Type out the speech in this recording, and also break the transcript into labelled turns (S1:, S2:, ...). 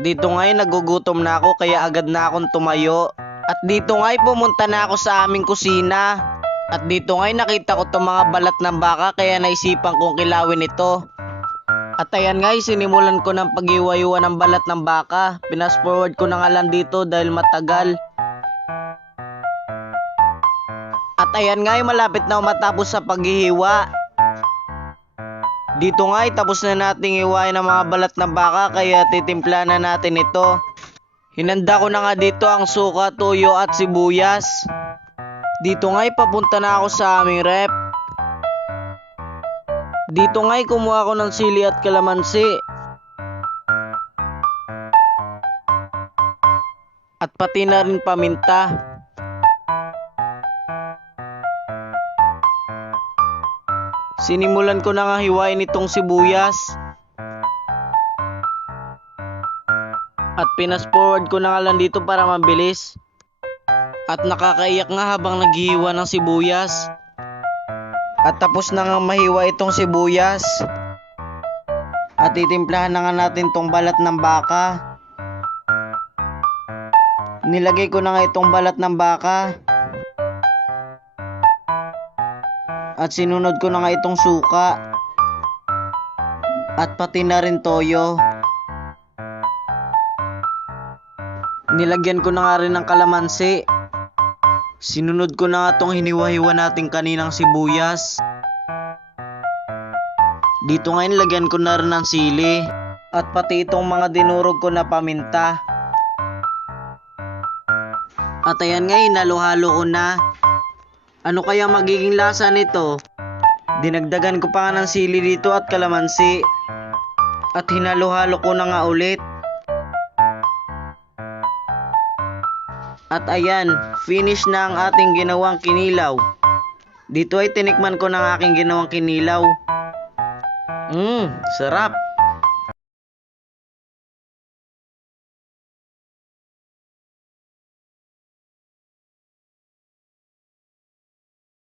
S1: Dito ngayon nagugutom na ako kaya agad na akong tumayo. At dito ngayon pumunta na ako sa aming kusina. At dito ngayon nakita ko itong mga balat ng baka kaya naisipan kong kilawin ito. At ayan nga, sinimulan ko ng paghiwa-hiwa ng balat ng baka. Pinas forward ko na nga lang dito dahil matagal. At ayan nga, malapit na matapos sa paghihiwa. Dito nga, tapos na nating hiwain ang mga balat ng baka kaya titimpla na natin ito. Hinanda ko na nga dito ang suka, tuyo at sibuyas. Dito nga, papunta na ako sa aming rep. Dito nga'y kumuha ko ng sili at kalamansi. At pati na rin paminta. Sinimulan ko na nga hiwain itong sibuyas. At pinas forward ko na nga lang dito para mabilis. At nakakaiyak nga habang naghihiwa ng sibuyas. At tapos na nga mahiwa itong sibuyas. At titimplahan na nga natin tong balat ng baka. Nilagay ko na nga itong balat ng baka. At sinunod ko na nga itong suka. At pati na rin toyo. Nilagyan ko na nga rin ng kalamansi. Sinunod ko na nga tong hiniwa-hiwa natin kaninang sibuyas. Dito ngayon lagyan ko na rin ng sili. At pati itong mga dinurog ko na paminta. At ayan nga, hinalo-halo ko na. Ano kaya magiging lasa nito? Dinagdagan ko pa ng sili dito at kalamansi. At hinalo-halo ko na nga ulit. At ayan, finish na ang ating ginawang kinilaw. Dito ay tinikman ko ng aking ginawang kinilaw. Mmm, sarap.